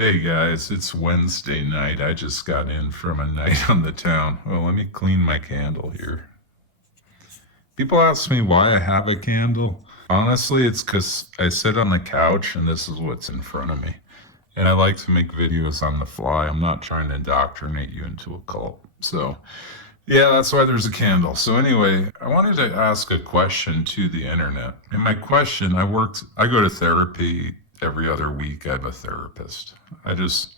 Hey guys, it's Wednesday night. I just got in from a night on the town. Well, let me clean my candle here. People ask me why I have a candle. Honestly, it's because I sit on the couch and this is what's in front of me. And I like to make videos on the fly. I'm not trying to indoctrinate you into a cult. So, yeah, that's why there's a candle. So, anyway, I wanted to ask a question to the internet. And my question, I go to therapy every other week. I have a therapist. I just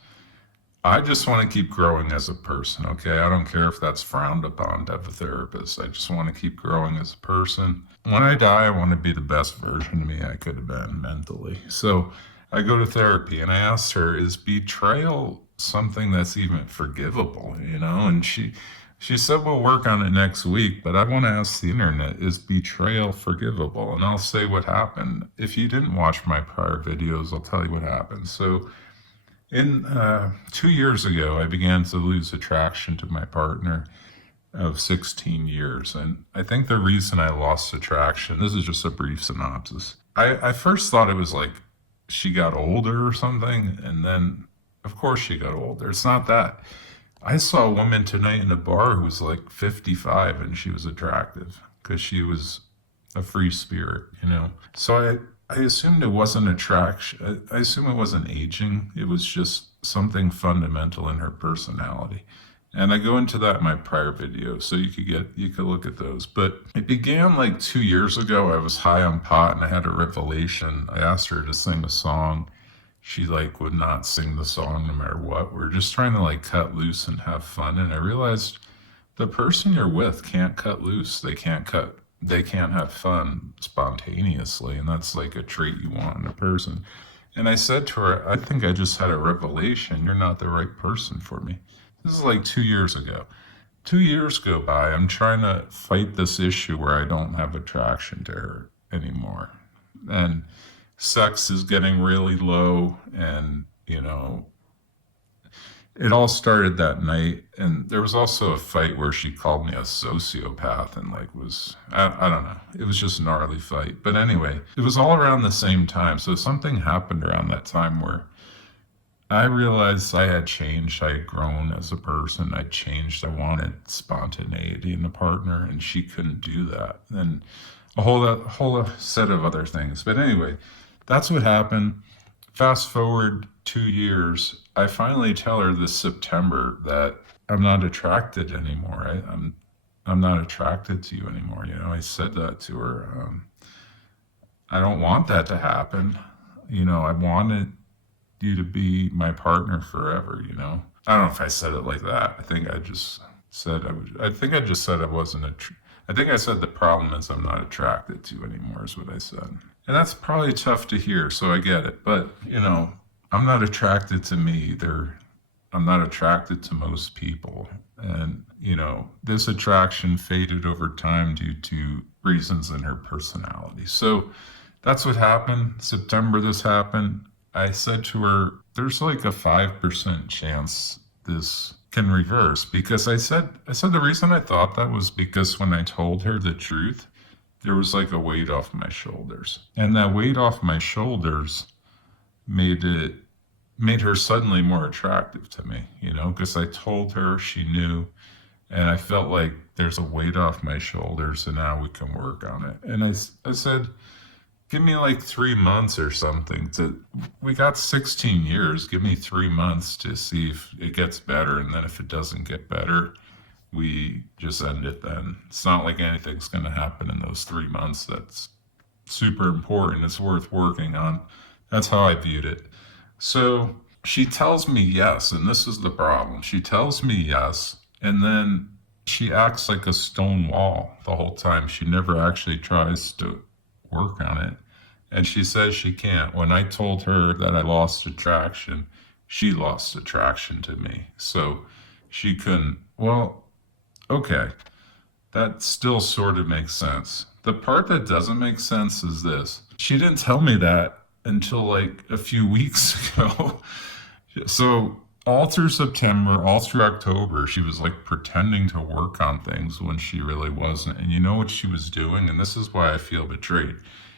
I just want to keep growing as a person, okay? I don't care if that's frowned upon to have a therapist. I just want to keep growing as a person. When I die, I want to be the best version of me I could have been mentally. So I go to therapy and I asked her, is betrayal something that's even forgivable, you know? And she said we'll work on it next week, but I want to ask the internet, is betrayal forgivable? And I'll say what happened. If you didn't watch my prior videos, I'll tell you what happened. So in 2 years ago, I began to lose attraction to my partner of 16 years. And I think the reason I lost attraction, this is just a brief synopsis. I first thought it was like she got older or something. And then, of course, she got older. It's not that. I saw a woman tonight in a bar who was like 55 and she was attractive because she was a free spirit, you know? So I assumed it wasn't attraction. I assume it wasn't aging. It was just something fundamental in her personality. And I go into that in my prior video, so you could look at those. But it began like 2 years ago. I was high on pot and I had a revelation. I asked her to sing a song. She like would not sing the song no matter what. We're just trying to like cut loose and have fun. And I realized the person you're with can't cut loose. They can't have fun spontaneously. And that's like a trait you want in a person. And I said to her, I think I just had a revelation. You're not the right person for me. This is like 2 years ago. 2 years go by. I'm trying to fight this issue where I don't have attraction to her anymore. And sex is getting really low. And, it all started that night. And there was also a fight where she called me a sociopath and like I don't know. It was just a gnarly fight. But anyway, it was all around the same time. So something happened around that time where I realized I had changed. I had grown as a person. I changed. I wanted spontaneity in a partner, and she couldn't do that. And a whole set of other things. But anyway, that's what happened. Fast forward 2 years, I finally tell her this September that I'm not attracted anymore. I'm not attracted to you anymore. I said that to her. I don't want that to happen. I wanted you to be my partner forever. I don't know if I said it like that. I think I just said I would. I think I just said I wasn't I think I said the problem is I'm not attracted to you anymore is what I said. And that's probably tough to hear, so I get it. But, I'm not attracted to me either. I'm not attracted to most people. And, this attraction faded over time due to reasons in her personality. So that's what happened. September, this happened. I said to her, there's like a 5% chance this can reverse because I said the reason I thought that was because when I told her the truth, there was like a weight off my shoulders. And that weight off my shoulders made her suddenly more attractive to me, because I told her, she knew, and I felt like there's a weight off my shoulders and now we can work on it. And I said, give me like 3 months or something we got 16 years. Give me 3 months to see if it gets better. And then if it doesn't get better, we just end it then. It's not like anything's going to happen in those 3 months. That's super important. It's worth working on. That's how I viewed it. So she tells me yes. And this is the problem. She tells me yes. And then she acts like a stone wall the whole time. She never actually tries to work on it. And she says she can't. When I told her that I lost attraction, she lost attraction to me. So she couldn't. Well, okay. That still sort of makes sense. The part that doesn't make sense is this. She didn't tell me that until like a few weeks ago. So all through September, all through October, she was like pretending to work on things when she really wasn't. And you know what she was doing? And this is why I feel betrayed.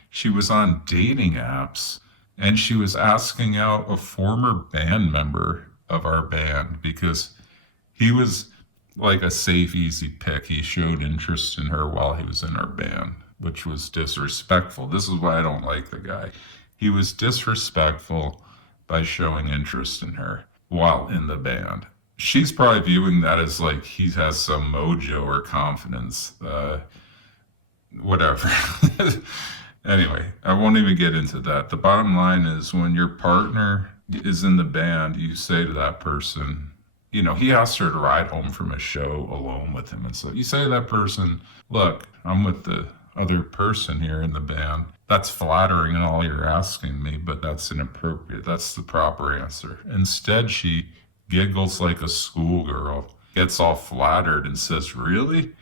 She was on dating apps And she was asking out a former band member of our band because he was like a safe, easy pick. He showed interest in her while he was in our band, which was disrespectful. This is why I don't like the guy. He was disrespectful by showing interest in her while in the band. She's probably viewing that as like he has some mojo or confidence. Whatever. Anyway, I won't even get into that. The bottom line is when your partner is in the band, you say to that person, he asked her to ride home from a show alone with him. And so you say to that person, look, I'm with the other person here in the band. That's flattering and all you're asking me, but that's inappropriate. That's the proper answer. Instead, she giggles like a schoolgirl, gets all flattered and says, really?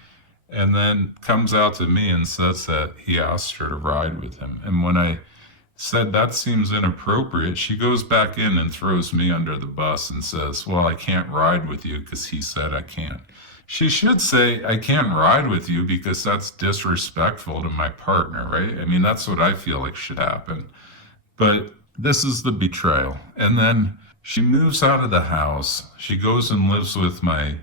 And then comes out to me and says that he asked her to ride with him. And when I said that seems inappropriate, she goes back in and throws me under the bus and says, well, I can't ride with you because he said I can't. She should say, I can't ride with you because that's disrespectful to my partner, right? I mean, that's what I feel like should happen. But this is the betrayal. And then she moves out of the house. She goes and lives with my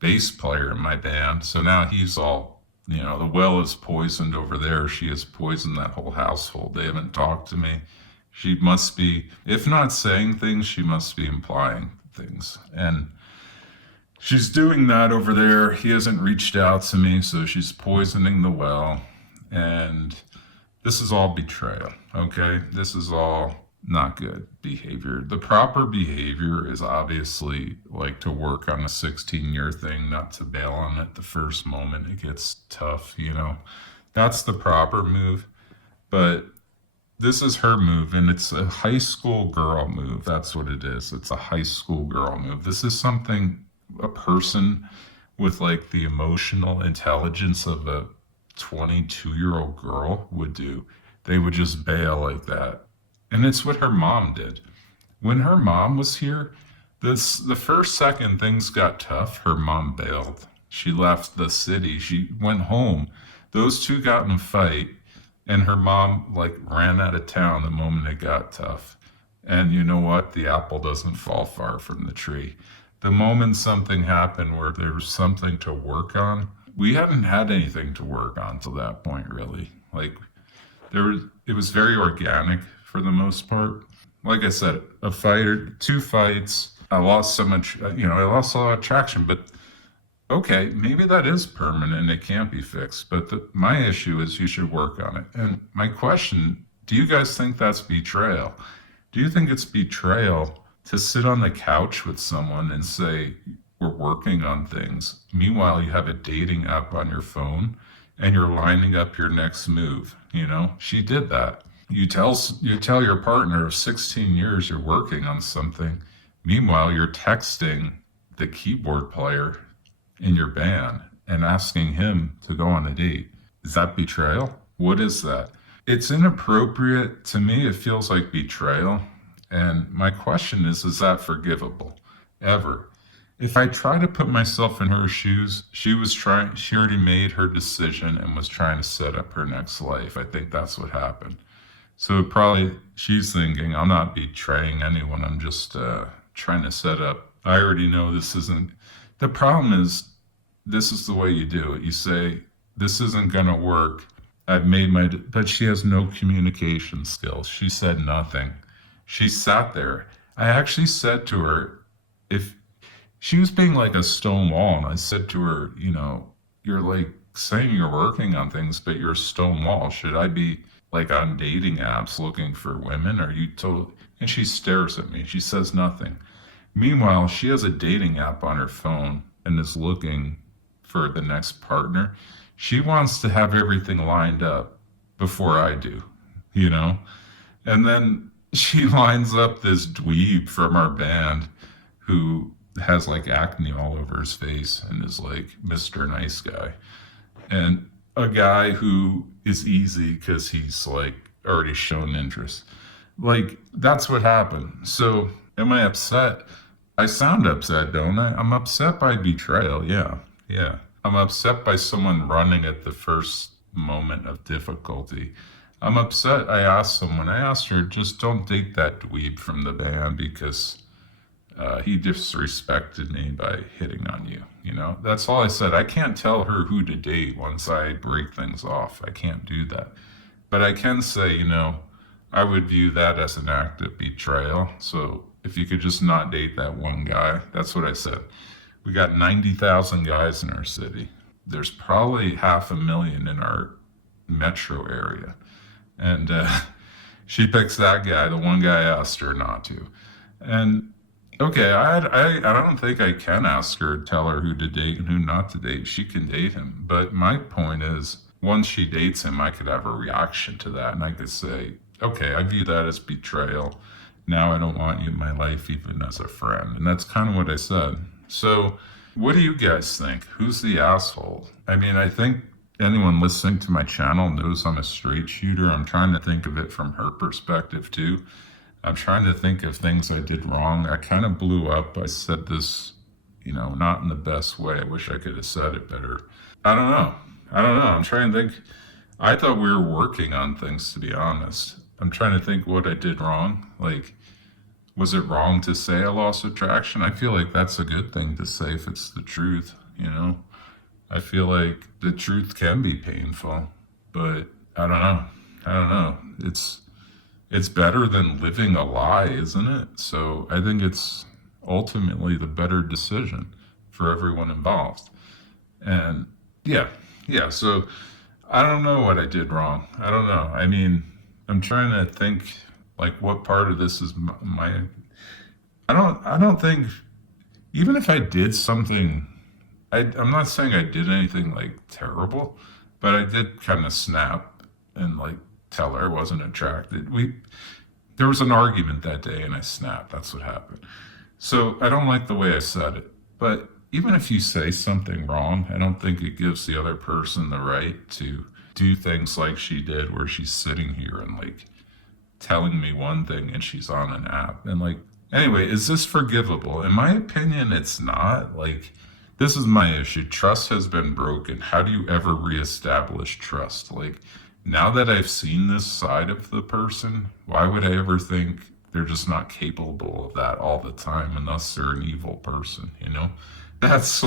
bass player in my band. So now he's all, the well is poisoned over there. She has poisoned that whole household. They haven't talked to me. She must be, if not saying things, she must be implying things. And she's doing that over there. He hasn't reached out to me, so she's poisoning the well. And this is all betrayal, okay? This is all not good behavior. The proper behavior is obviously like to work on a 16-year thing, not to bail on it the first moment it gets tough, That's the proper move. But this is her move, and it's a high school girl move. That's what it is. It's a high school girl move. This is something a person with like the emotional intelligence of a 22-year-old girl would do. They would just bail like that. And it's what her mom did. When her mom was here, the first second things got tough, her mom bailed. She left the city. She went home. Those two got in a fight, and her mom ran out of town the moment it got tough. And you know what? The apple doesn't fall far from the tree. The moment something happened where there was something to work on, we hadn't had anything to work on till that point, really. It was very organic for the most part. Like I said, a fight or two fights. I lost so much, I lost a lot of traction, but okay, maybe that is permanent. It can't be fixed. But my issue is you should work on it. And my question, do you guys think that's betrayal? Do you think it's betrayal to sit on the couch with someone and say, we're working on things? Meanwhile, you have a dating app on your phone and you're lining up your next move. She did that. You tell your partner of 16 years you're working on something. Meanwhile, you're texting the keyboard player in your band and asking him to go on a date. Is that betrayal? What is that? It's inappropriate. To me, it feels like betrayal. And my question is that forgivable? Ever? If I try to put myself in her shoes, she already made her decision and was trying to set up her next life. I think that's what happened. So probably she's thinking, I'm not betraying anyone. I'm just trying to set up. I already know this isn't. The problem is, this is the way you do it. You say, this isn't going to work. But she has no communication skills. She said nothing. She sat there. I actually said to her, if she was being like a stone wall, and I said to her, you're saying you're working on things, but you're a stone wall. Should I be on dating apps looking for women? Are you told? And she stares at me. She says nothing. Meanwhile, she has a dating app on her phone and is looking for the next partner. She wants to have everything lined up before I do, And then she lines up this dweeb from our band who has acne all over his face and is Mr. Nice Guy. And a guy who is easy because he's already shown interest. That's what happened. So am I upset? I sound upset, don't I? I'm upset by betrayal. Yeah. I'm upset by someone running at the first moment of difficulty. I'm upset. I asked her, just don't date that dweeb from the band because he disrespected me by hitting on you. That's all I said. I can't tell her who to date once I break things off. I can't do that. But I can say, I would view that as an act of betrayal. So if you could just not date that one guy, that's what I said. We got 90,000 guys in our city. There's probably 500,000 in our metro area. And she picks that guy, the one guy I asked her not to. And okay, I don't think I can ask her, tell her who to date and who not to date. She can date him. But my point is, once she dates him, I could have a reaction to that. And I could say, okay, I view that as betrayal. Now I don't want you in my life even as a friend. And that's kind of what I said. So what do you guys think? Who's the asshole? I mean, I think anyone listening to my channel knows I'm a straight shooter. I'm trying to think of it from her perspective too. I'm trying to think of things I did wrong. I kind of blew up. I said this, not in the best way. I wish I could have said it better. I don't know. I'm trying to think. I thought we were working on things, to be honest. I'm trying to think what I did wrong. Like, was it wrong to say I lost attraction? I feel like that's a good thing to say if it's the truth, I feel like the truth can be painful, but I don't know. It's better than living a lie, isn't it? So I think it's ultimately the better decision for everyone involved. And yeah. So I don't know what I did wrong. I don't know. I mean, I'm trying to think like what part of this is my. I don't think, even if I did something, I'm not saying I did anything like terrible, but I did kind of snap and like tell her I wasn't attracted. There was an argument that day and I snapped. That's what happened. So I don't like the way I said it. But even if you say something wrong, I don't think it gives the other person the right to do things like she did, where she's sitting here and like telling me one thing and she's on an app. And like, anyway, is this forgivable? In my opinion, it's not. Like, this is my issue. Trust has been broken. How do you ever reestablish trust? Like, now that I've seen this side of the person, why would I ever think they're just not capable of that all the time unless they're an evil person, That's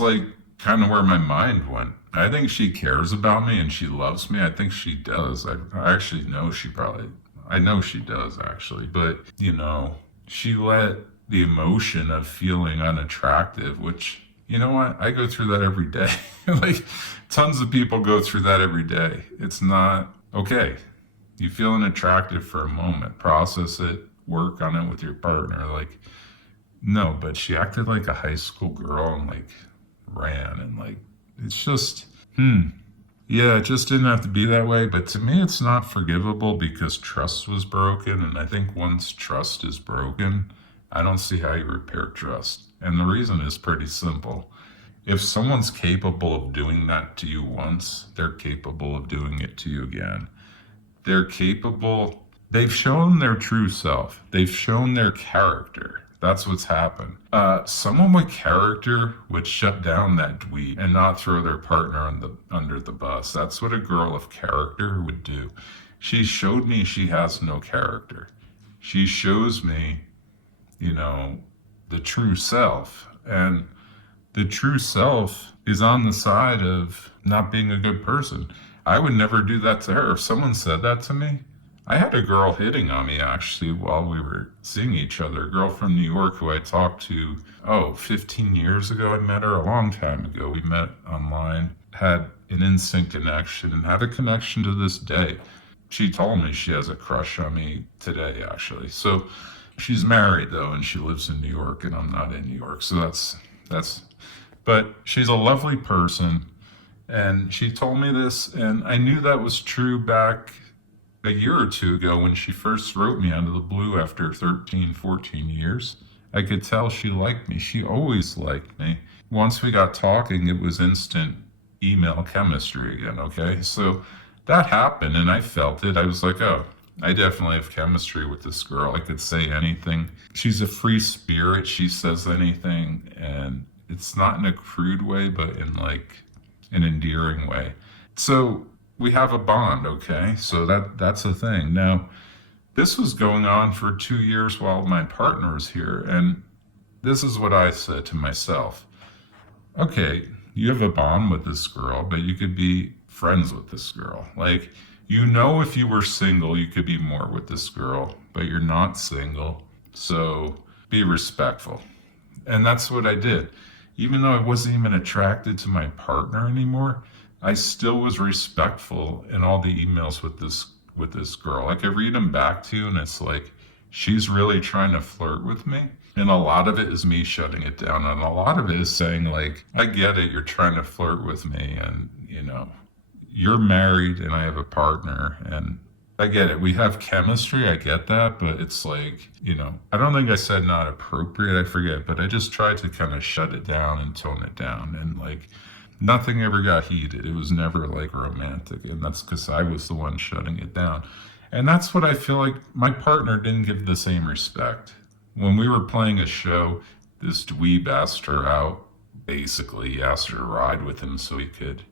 like kind of where my mind went. I think she cares about me and she loves me. I think she does. I actually know I know she does actually, but she let the emotion of feeling unattractive, which, you know what? I go through that every day. Like, tons of people go through that every day. It's not okay. You feel unattractive for a moment, process it, work on it with your partner. Like, no, but she acted like a high school girl and like ran and like, it's just, yeah, it just didn't have to be that way. But to me, it's not forgivable because trust was broken. And I think once trust is broken, I don't see how you repair trust. And the reason is pretty simple. If someone's capable of doing that to you once, they're capable of doing it to you again. They've shown their true self. They've shown their character. That's what's happened. Someone with character would shut down that dweeb and not throw their partner under the bus. That's what a girl of character would do. She showed me she has no character. She shows me, the true self. And the true self is on the side of not being a good person. I would never do that to her. If someone said that to me, I had a girl hitting on me actually while we were seeing each other, a girl from New York who I talked to, 15 years ago. I met her a long time ago. We met online, had an instant connection, and have a connection to this day. She told me she has a crush on me today, actually. So she's married though, and she lives in New York, and I'm not in New York. So but she's a lovely person. And she told me this, and I knew that was true back a year or two ago when she first wrote me out of the blue after 13, 14 years. I could tell she liked me. She always liked me. Once we got talking, it was instant email chemistry again, okay? So that happened, and I felt it. I was like, oh, I definitely have chemistry with this girl. I could say anything. She's a free spirit. She says anything, and it's not in a crude way, but in like an endearing way. So we have a bond, okay? So that's the thing. Now, this was going on for 2 years while my partner was here, and this is what I said to myself. Okay, you have a bond with this girl, but you could be friends with this girl. Like, if you were single, you could be more with this girl, but you're not single. So be respectful. And that's what I did. Even though I wasn't even attracted to my partner anymore, I still was respectful in all the emails with this girl. Like, I read them back to you, and it's like she's really trying to flirt with me. And a lot of it is me shutting it down, and a lot of it is saying, like, I get it, you're trying to flirt with me, and you're married and I have a partner, and I get it. We have chemistry. I get that. But it's like, I don't think I said not appropriate. I forget. But I just tried to kind of shut it down and tone it down. And like, nothing ever got heated. It was never like romantic. And that's because I was the one shutting it down. And that's what I feel like my partner didn't give the same respect. When we were playing a show, this dweeb asked her out. Basically, he asked her to ride with him so he could,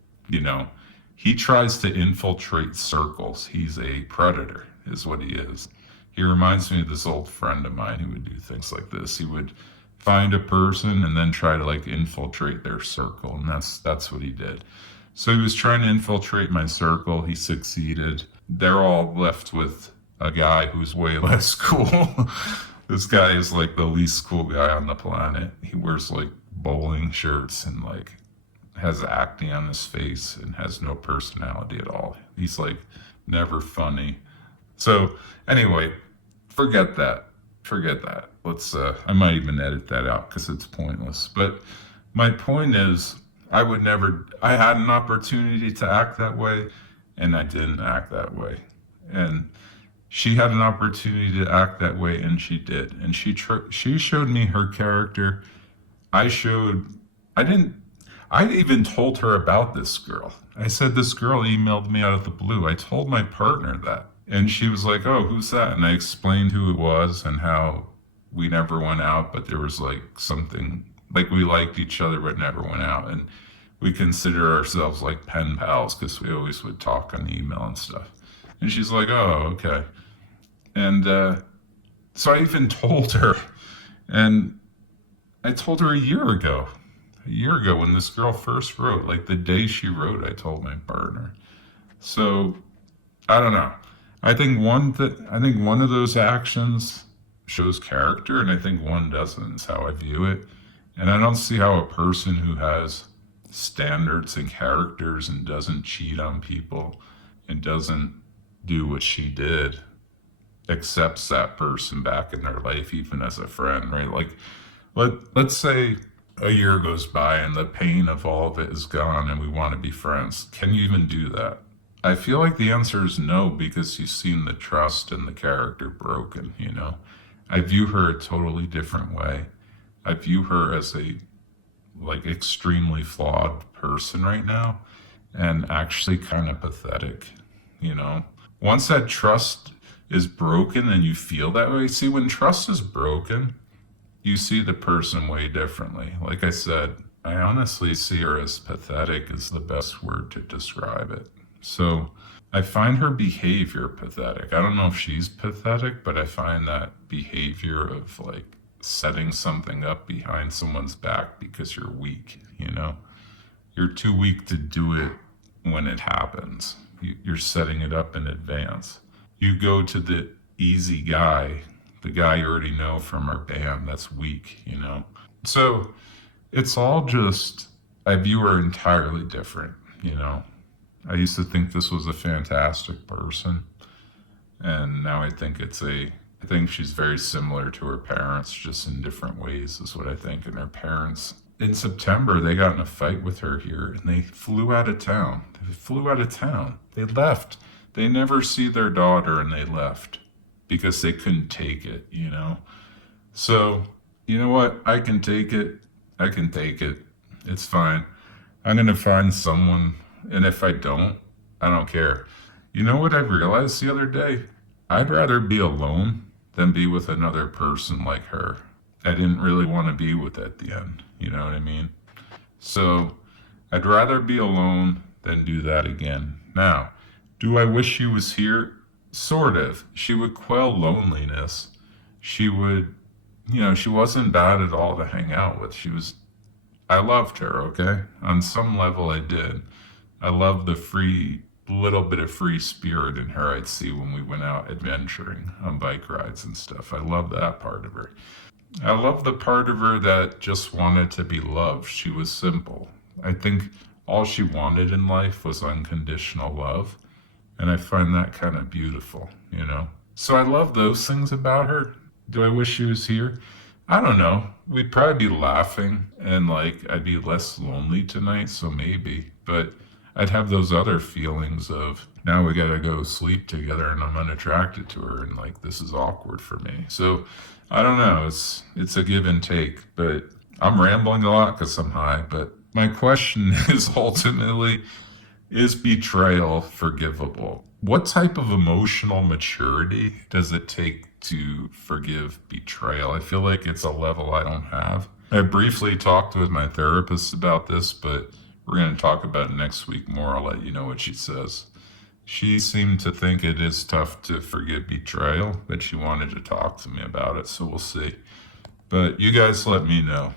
he tries to infiltrate circles. He's a predator, is what he is. He reminds me of this old friend of mine who would do things like this. He would find a person and then try to like infiltrate their circle, and that's what he did. So he was trying to infiltrate my circle. He succeeded. They're all left with a guy who's way less cool. This guy is like the least cool guy on the planet. He wears like bowling shirts and like has acne on his face and has no personality at all. He's like never funny. So anyway, forget that. Forget that. I might even edit that out because it's pointless. But my point is, I had an opportunity to act that way, and I didn't act that way. And she had an opportunity to act that way, and she did. And she showed me her character. I even told her about this girl. I said, this girl emailed me out of the blue. I told my partner that. And she was like, oh, who's that? And I explained who it was and how we never went out, but there was like something, like we liked each other but never went out. And we consider ourselves like pen pals because we always would talk on email and stuff. And she's like, oh, okay. And so I even told her. And I told her a year ago when this girl first wrote, like the day she wrote, I told my partner. So I don't know. I think one of those actions shows character, and I think one doesn't, is how I view it. And I don't see how a person who has standards and characters and doesn't cheat on people and doesn't do what she did accepts that person back in their life, even as a friend, right? Like, let's say a year goes by and the pain of all of it is gone and we want to be friends. Can you even do that? I feel like the answer is no, because you've seen the trust and the character broken, I view her a totally different way. I view her as a like extremely flawed person right now, and actually kind of pathetic, Once that trust is broken and you feel that way, see, when trust is broken, you see the person way differently. Like I said, I honestly see her as pathetic is the best word to describe it. So I find her behavior pathetic. I don't know if she's pathetic, but I find that behavior of like setting something up behind someone's back because you're weak, You're too weak to do it when it happens. You're setting it up in advance. You go to the easy guy, the guy you already know from our band, that's weak, So it's all just, I view her entirely different, I used to think this was a fantastic person, and now I think I think she's very similar to her parents, just in different ways is what I think. And her parents, in September, they got in a fight with her here, and they flew out of town. They left. They never see their daughter, and they left because they couldn't take it, So, you know what? I can take it. It's fine. I'm going to find someone, and if I don't care. You know what I realized the other day? I'd rather be alone than be with another person like her. I didn't really want to be with at the end. You know what I mean? So I'd rather be alone than do that again. Now, Do I wish she was here? Sort of. She would quell loneliness. She would, she wasn't bad at all to hang out with. I loved her, okay? On some level, I did. I loved the little bit of free spirit in her I'd see when we went out adventuring on bike rides and stuff. I love that part of her. I love the part of her that just wanted to be loved. She was simple. I think all she wanted in life was unconditional love. And I find that kind of beautiful. So I love those things about her. Do I wish she was here? I don't know. We'd probably be laughing and like I'd be less lonely tonight, so maybe. But I'd have those other feelings of now we gotta go sleep together and I'm unattracted to her and like this is awkward for me. So I don't know. It's a give and take, but I'm rambling a lot because I'm high. But my question is ultimately, is betrayal forgivable? What type of emotional maturity does it take to forgive betrayal? I feel like it's a level I don't have. I briefly talked with my therapist about this, but we're going to talk about it next week more. I'll let you know what she says. She seemed to think it is tough to forgive betrayal, but she wanted to talk to me about it, so we'll see. But you guys let me know.